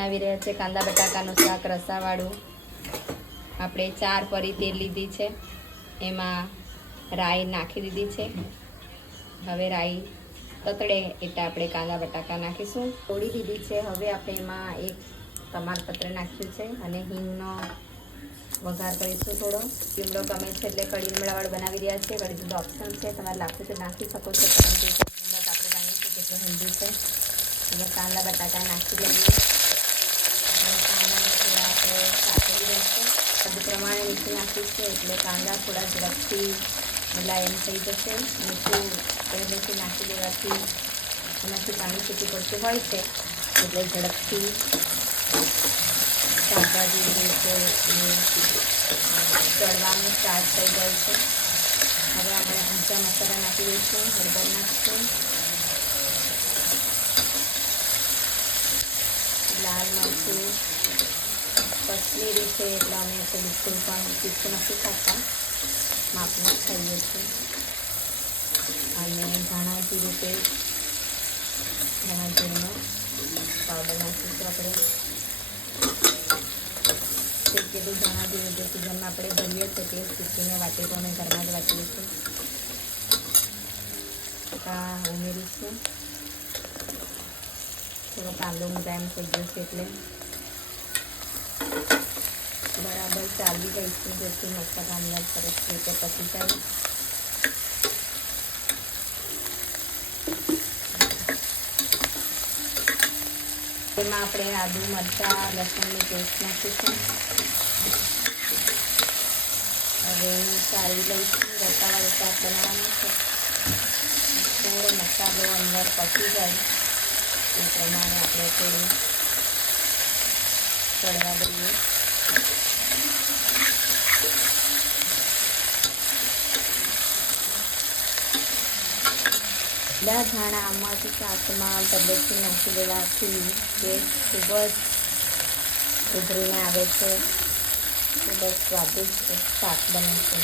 બનાવી રહ્યા છે કાંદા બટાકાનું શાક રસાવાળું. આપણે 4 પરી તેલ લીધી છે, એમાં રાઈ નાખી દીધી છે. હવે રાઈ તતડે એટલે આપણે કાંદા બટાકા નાખીશું. તોડી દીધી છે. હવે આપણે એમાં એક તમાલપત્ર નાખ્યું છે અને હિંગનો વઘાર કરીશું. થોડો લીમડો ગમે છે એટલે કઢી લીમડાવાળું બનાવી રહ્યા છે. કઢી લીમડો ઓપ્શન છે, તમારે લાગતું તો નાખી શકો છો, પરંતુ લીમડો આપણે જાણીશું કેટલું હેલ્ધી છે. એટલે કાંદા બટાકા નાખી દઈએ. કાંદાને થોડા આપણે સાતળી દઈશું. બધું પ્રમાણે મીઠું નાખીશું એટલે કાંદા થોડા ઝડપથી મુલાયમ થઈ જશે. મીઠું પહેલેથી નાખી દેવાથી એનાથી પાણી છૂટું પડતું હોય છે એટલે ઝડપથી શાકભાજી જે છે એ ચડવાનું સ્ટાર્ટ થઈ જાય છે. હવે આપણે ઊંચા મસાલા નાખી દઈશું. હળદર નાખીશું, લાલ મરચું કશ્મીરી છે એટલે અમે તો બિલકુલ પણ તીખું નથી ખાતા, માપનું ખાઈએ છીએ. અને ધાણા જીરું પેસ્ટ, ધાણા જીરુંનો પાવડર નાખીશું આપણે. શેકેલું ધાણા જીરું જે સિઝનમાં આપણે ભરીએ છીએ તે શીખીને વાટી તો અમે ઘરમાં જ વાટીએ છીએ. ઉમેરીશું. થોડો કાંદો મુલાયમ થઈ જશે એટલે બરાબર ચાલી દઈશું જેથી મસાલા અંદર સરસ રીતે પચી જાય. એમાં આપણે આદુ મરચાં લસણની પેસ્ટ નાખીશું. હવે એને ચાળી લઈશું. રસાવાળું શાક બનાવવાનું છે. થોડો મસાલો અંદર પચી જાય એ પ્રમાણે આપણે થોડું ચડવા દઈએ. બધા ધાણા આમાંથી શાકમાં પહેલેથી નાખી દેવાથી તે ખૂબ જ ઉભરીને આવે છે. ખૂબ જ સ્વાદિષ્ટ શાક બને છે.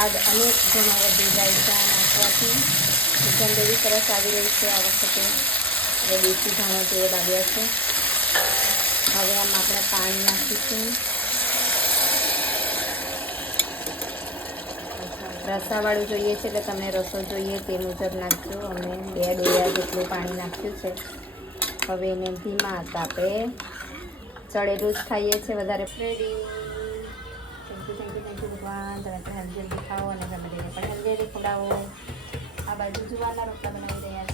આજ અનેક ગુણો વધી જાય છે નાખવાથી. સુગંધ એવી સરસ આવી રહી છે આ વખતે. હવે દેશી ધાણો જેવો લાગ્યા છે. હવે આમ આપણે પાણી નાખીશું. રસાવાળું જોઈએ છે એટલે તમને રસો જોઈએ તે મુજબ નાખજો. અમે 2 ડોયા જેટલું પાણી નાખ્યું છે. હવે એને ધીમા તાપે ચડેલું જ ખાઈએ છીએ વધારે. રેડી. થેન્ક યુ ભગવાન. તમે પણ હેલ્ધી ખાઓ અને ફેમિલીને પણ હેલ્ધી ખવડાવો. આ બાજુ જુવારના રોટલા બનાવી રહ્યા છે.